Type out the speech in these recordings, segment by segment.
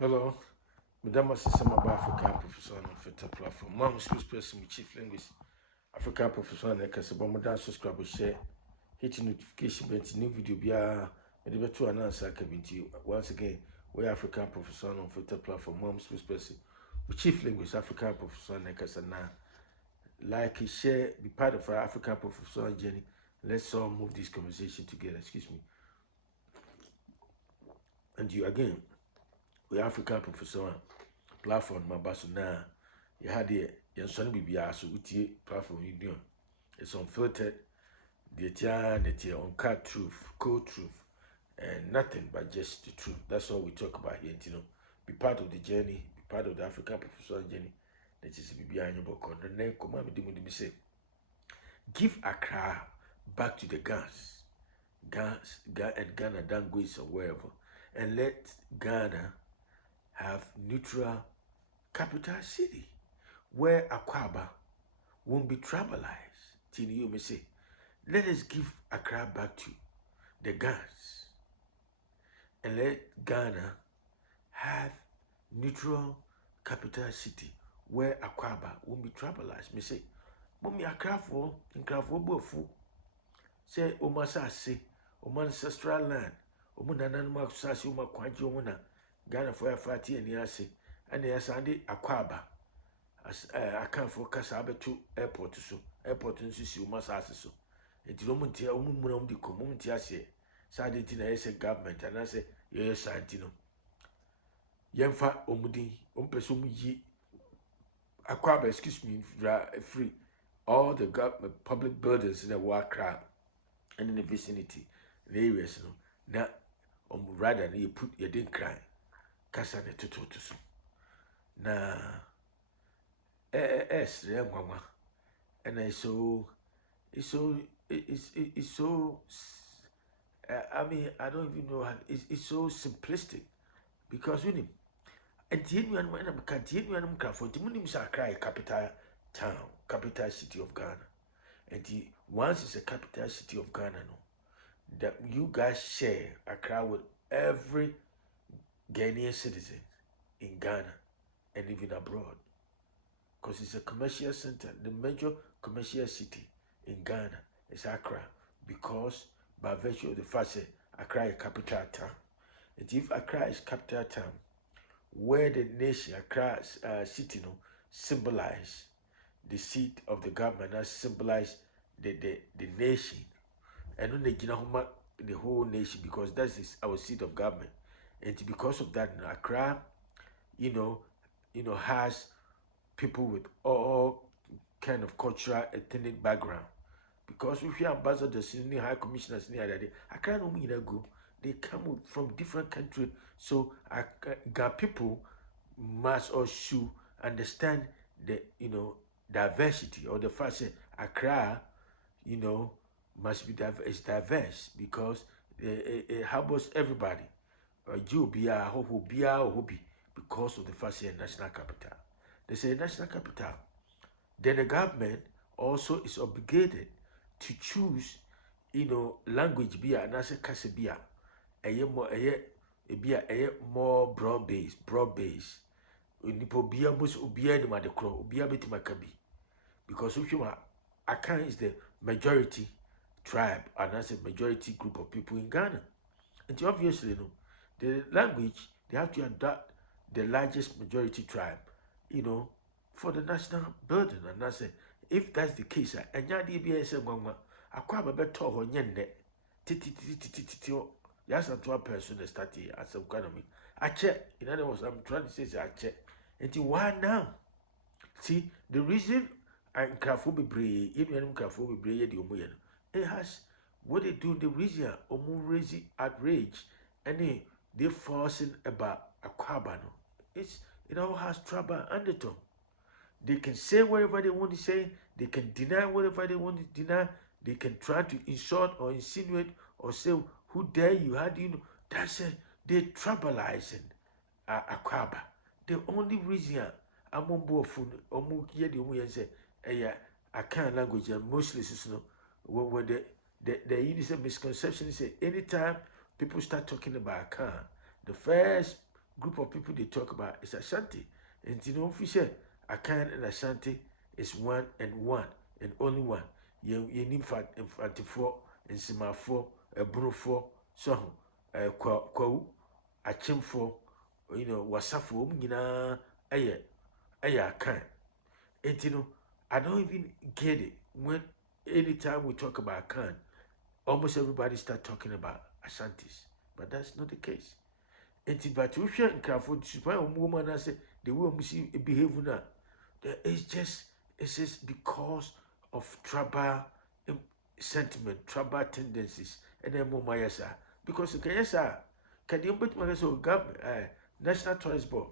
Hello, Madam Assistant of African Professor on Feta platform. Mom speaks person with chief linguist, African Professor and Casabamadan subscribe share, hit notification bent new video be the better announce I can once again. We African Professor on Feta platform. Mom speaks person with chief linguist, African Professor and Casana. Like, share, be part of our African Professor journey. Let's all move this conversation together. Excuse me. And you again, we African Professor platform my basu na you had the Yansoni Bibia so utie platform you do. It's unfiltered, the uncut truth, cold truth, and nothing but just the truth. That's all we talk about here, Be part of the journey, be part of the African professional journey. That is Bibia and your book on the name. Come on, me say, give Accra back to the and Ghana don't go somewhere, and let Ghana have neutral capital city where Akwaaba won't be tribalized. Till you may say, let us give Accra back to the Gans and let Ghana have neutral capital city where Akwaaba won't be tribalized. Me say, Mommy Accra for in Crafo Bofu. Say, Omasa say, Oman ancestral land, Omunanama Sasi Oma Quanjo Mona, Ghana for a fatty and Yasi, and the Asandi Akwaaba. As I can't focus to airport so airport and see you must ask so. It's Romantia Umum the community. I say, Sadity, I say government, and I say, yes, Santino. Yemfa Omudi, Umpesum ye Aquaba, excuse me, free all the government public buildings in the Wakra and in the vicinity, the areas, now, rather than you put your didn't cry, Cassane to so. Now, mama. And it's so I mean, I don't even know how it's so simplistic because you know and the anyone when I'm continuing for the Munim Sakra capital town, capital city of Ghana. And the once it's a capital city of Ghana, no, that you guys share Accra with every Ghanaian citizen in Ghana and even abroad. Because it's a commercial center, the major commercial city in Ghana is Accra, because by virtue of the fact that Accra is capital town. And if Accra is capital town, where the nation, Accra city, symbolize the seat of the government, that symbolize the nation, and then the whole nation, because that is our seat of government. And because of that, Accra, has people with all kind of cultural, ethnic background. Because if you are ambassadors, high commissioners, I can't go. They come from different countries. So people must or should understand the diversity, or the fact that Accra, must be diverse because it harbors everybody. You be a hobby because of the fact that national capital. They say national capital. Then the government also is obligated to choose, language beer and as a case beer, more broad based. Nipo beer must be any madecro, beer bit makabi. Because if you are Akan is the majority tribe and as a majority group of people in Ghana. And obviously, the language they have to adopt the largest majority tribe, for the national building. And I say, if that's the case, and Yadi Mama, Akwaaba better or Yende, Titi, yes, I'm to a person that started as some kind of me. I check, in other words, I'm trying to say, I check. And why now? See, the reason I'm careful be brave, even I'm careful be brave, it has what they do, the reason, raising outrage, and they forcing about Akwaaba. It all has trouble undertone. They can say whatever they want to say. They can deny whatever they want to deny. They can try to insult or insinuate or say, who dare you? How do you know? That's it. They're tribalizing Akwaaba. The only reason I'm on board for the say, I can't language and mostly, when the innocent misconception is anytime people start talking about Akan, the first group of people they talk about is Ashanti. And you know, if you say Akan and Ashanti is one and only one. You need for and Simafo, a Brufo, so a Kwa, a Chimfo, you know, Wasafo, Aye, Akan. And you know, I don't even get it when anytime we talk about Akan, almost everybody start talking about Ashantis, but that's not the case. Enti but wohwɛ nkrafo disipan a woman na say the way we see behave na it's just because of tribal sentiment, tribal tendencies, and then more yesa. Because okay, yes, sir. Can you bet my so government National Tourist Board?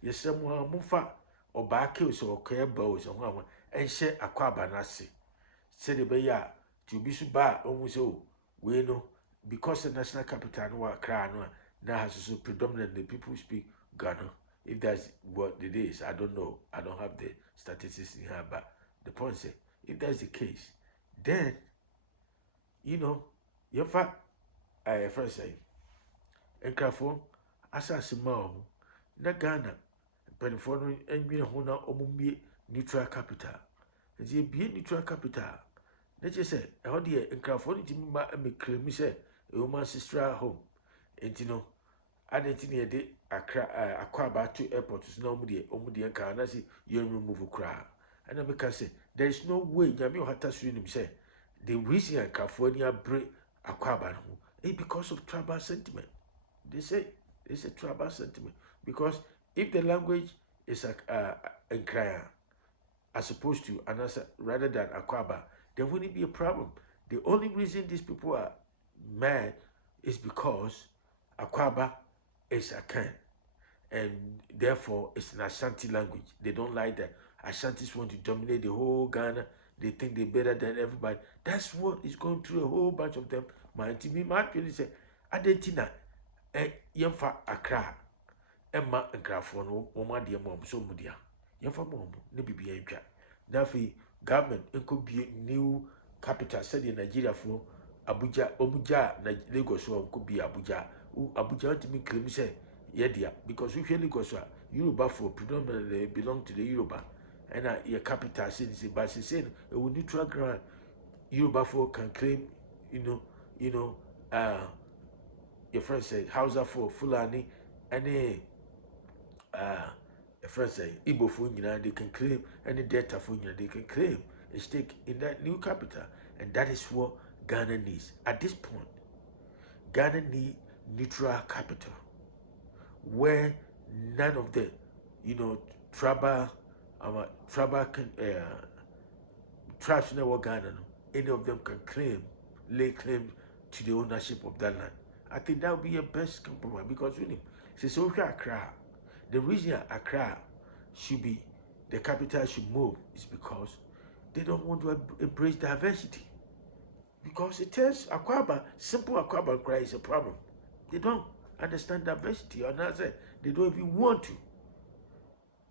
Yes, someone mufa or back so okay bows on one and share Akwaaba na se. Said the beya to be so bad almost so we know because the national capital no cry no now has so predominantly people speak Ghana. If that's what it is, I don't know. I don't have the statistics in here, but the point is, if that's the case, then you know, your fact, I first say, and careful, as I see mom, na Ghana, Penfono and Minahona Omumbi neutral capital. As ye be neutral capital. Let's just say, how dear and careful, me claim, say, a woman's sister home, and you know. I didn't need a Akwaaba to airport is normally Omudia can I say you remove a crowd. And I can say there is no way Yami Hata Swim say the reason California break Akwaaba is because of tribal sentiment. They say it's a tribal sentiment because if the language is a cry as opposed to another rather than Akwaaba, there wouldn't be a problem. The only reason these people are mad is because Akwaaba is Akan, and therefore it's an Ashanti language. They don't like that. Ashantis want to dominate the whole Ghana. They think they're better than everybody. That's what is going through a whole bunch of them. My auntie, my actually say, Adentina, Yemfa Accra, Emma and Grafon, Oma dear mom, so mudia. Yemfa mom, no be entra. Nafi government, it could be a new capital, said in Nigeria for Abuja, Omuja, Lagos, so could be Abuja. Abuja to me claim say yeah because we feel Lagos Yoruba for predominantly belong to the Yoruba and your capital city but she said a neutral ground Yoruba for can claim your friend said Hausa for Fulani and a friend say Igbo for they can claim any data for they can claim a stake in that new capital, and that is what Ghana needs at this point. Ghana need neutral capital where none of the tribal tribes in our Ghana, any of them can lay claim to the ownership of that land. I think that would be a best compromise because really, since Accra, the reason Accra should be the capital should move is because they don't want to embrace diversity. Because it tells Akwaaba, simple Akwaaba cry is a problem. They don't understand diversity, or not say they don't even want to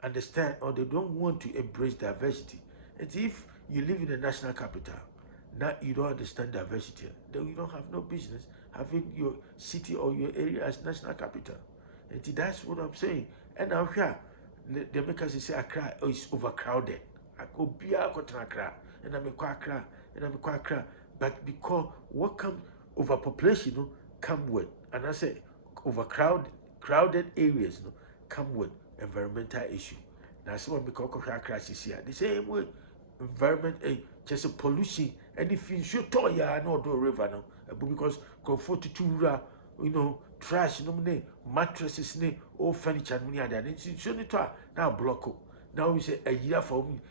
understand or they don't want to embrace diversity. And if you live in the national capital, now you don't understand diversity, then you don't have no business having your city or your area as national capital. And that's what I'm saying. And now here, the makers say Accra is overcrowded. I go be Accra, and I'm a Accra, and I'm a Accra. But because what comes overpopulation come with, and I say crowded areas come with environmental issue. Now someone because crisis here. The same way environment just a pollution and if you should toy ya no do river now because comfort to trash mattresses all furniture money and then should now block up. Now we say a year for me.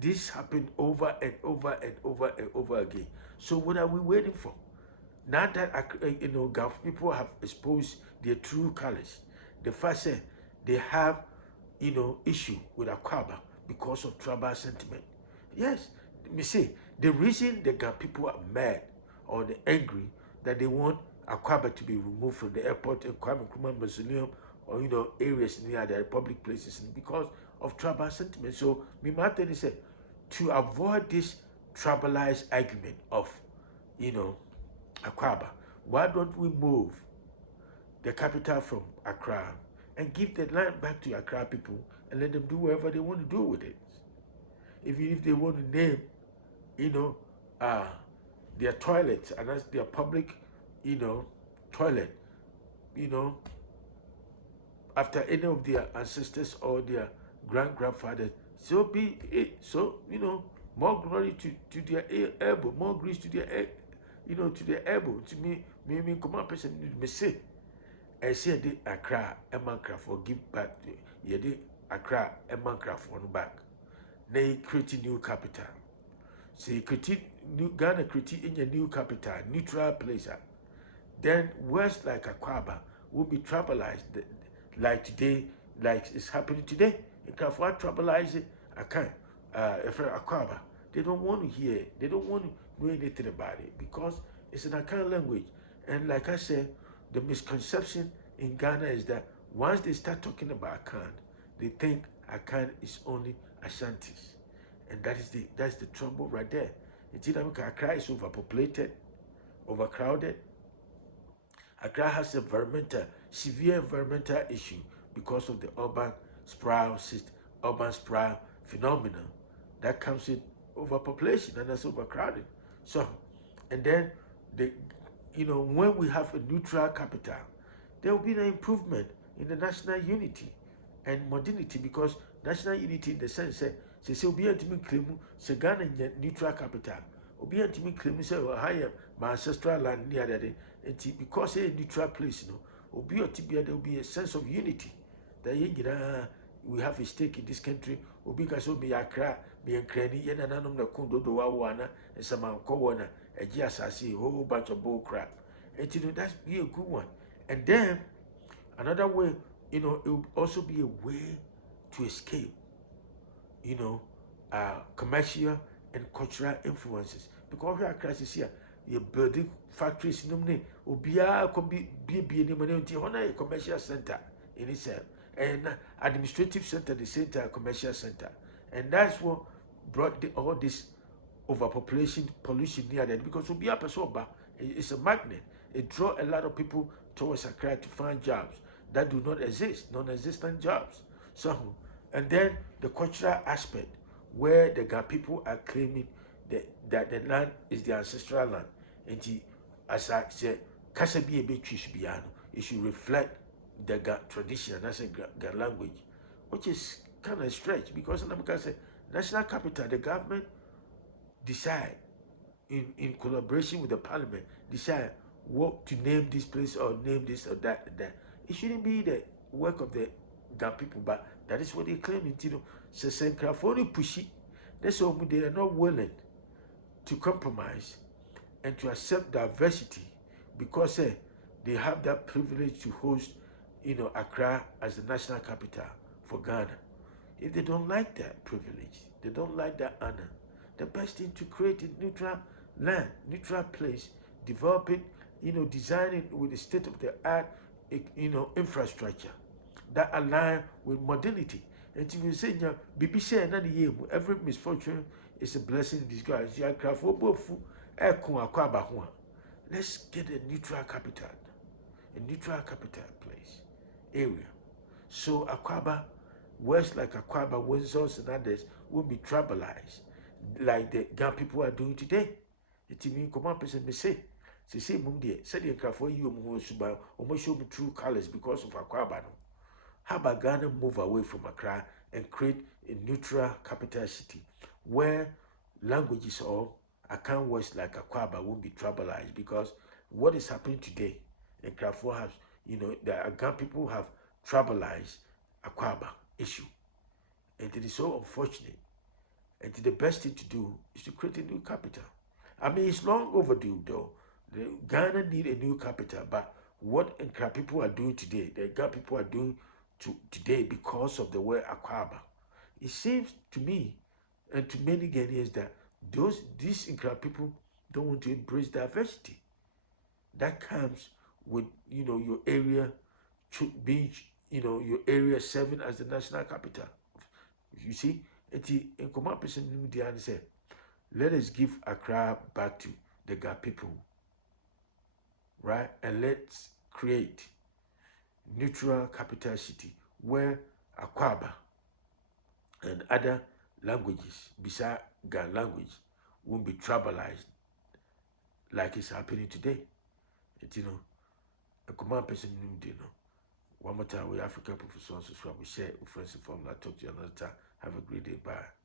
This happened over and over and over and over again. So what are we waiting for? Now that Gulf people have exposed their true colors, the first say they have issue with Akwaaba because of tribal sentiment. Yes, let me say the reason the Gulf people are mad or they're angry that they want Akwaaba to be removed from the airport and Kwame Nkrumah Mausoleum or areas near the public places because of tribal sentiment. So me matter say to avoid this tribalized argument of Akwaaba, why don't we move the capital from Accra and give the land back to Accra people and let them do whatever they want to do with it. Even if they want to name, you know, uh, their toilets, and that's their public, toilet, you know, after any of their ancestors or their grandfathers. So be it. So, more glory to their elbow, more grace to their, to their elbow. To me, come on, person, me say, I say, the Accra, Emancraft, for give back, yeah, the Accra, Emancraft, on back. They create new capital. So you create Ghana create in your new capital, neutral place. Then words like Akwaaba will be tribalized, like today, like it's happening today. If I tribalize it, I can't. If Akwaaba, they don't want to hear, they don't want to know anything about it because it's an Akan language. And like I said, the misconception in Ghana is that once they start talking about Akan, they think Akan is only Ashantis. And that's the trouble right there. It's either Accra is overpopulated, overcrowded. Accra has severe environmental issue because of the urban sprawl phenomenon that comes with overpopulation and that's overcrowded. So, and then when we have a neutral capital, there will be an improvement in the national unity and modernity because national unity in the sense that say obi antimi claim say Ghana neutral capital obi antimi claim say higher my ancestral land near that because a neutral place obi otibia there will be a sense of unity that we have a stake in this country obi ka so be Accra be Nkrani ye nananom na kundodo wawana esamanko wona eji asase a whole bunch of bull crap. And that's be a good one. And then another way, it will also be a way to escape, commercial and cultural influences. Because we are crisis here, you're building factories in the Obia could be a commercial center in itself, and administrative center, the center, commercial center. And that's what brought all this overpopulation, pollution near that because Obia Pesoba is a magnet. It draws a lot of people towards Accra to find jobs that do not exist, non-existent jobs. So, and then the cultural aspect, where the Ga people are claiming that the land is their ancestral land. And as I said, Kasabi a bit it should reflect the Ga tradition, and that's a Ga language, which is kind of stretch because national capital, the government decide in collaboration with the parliament, decide what to name this place or name this or that. It shouldn't be the work of the Ga people, but that is what they claim. So Senkrafoni pushy. That's why they are not willing to compromise and to accept diversity because they have that privilege to host, Accra as the national capital for Ghana. If they don't like that privilege, they don't like that honor, the best thing to create a neutral land, neutral place, develop it, design it with the state of the art, infrastructure that align with modernity. And you say, Bibi say another year, every misfortune is a blessing in disguise. Let's get a neutral capital place, area. So Akwaaba, words like Akwaaba, Windsors and others will be tribalized, like the Ga people are doing today. It means come on, person may say Mumdia, said the Krafo you almost show me true colors because of Akwaaba. How about Ghana move away from Accra and create a neutral capital city where languages or Akan words like Akwaaba won't be tribalized because what is happening today in Krafo has, the Akan people have tribalized Akwaaba issue. And it is so unfortunate. And the best thing to do is to create a new capital. I mean, it's long overdue though. Ghana need a new capital, but what Nkra people are doing today, the Ghana people are doing today because of the word Akwaaba. It seems to me and to many Ghanaians that these Nkra people don't want to embrace diversity. That comes with your area being your area serving as the national capital. You see, in command person say, let us give Accra back to the Ga people, right? And let's create neutral capital city where Akwaaba and other languages besides Ga language won't be tribalized like it's happening today. You know, a command person, you know. One more time, we African professors, we share friends and family. I'll talk to you another time. Have a great day. Bye.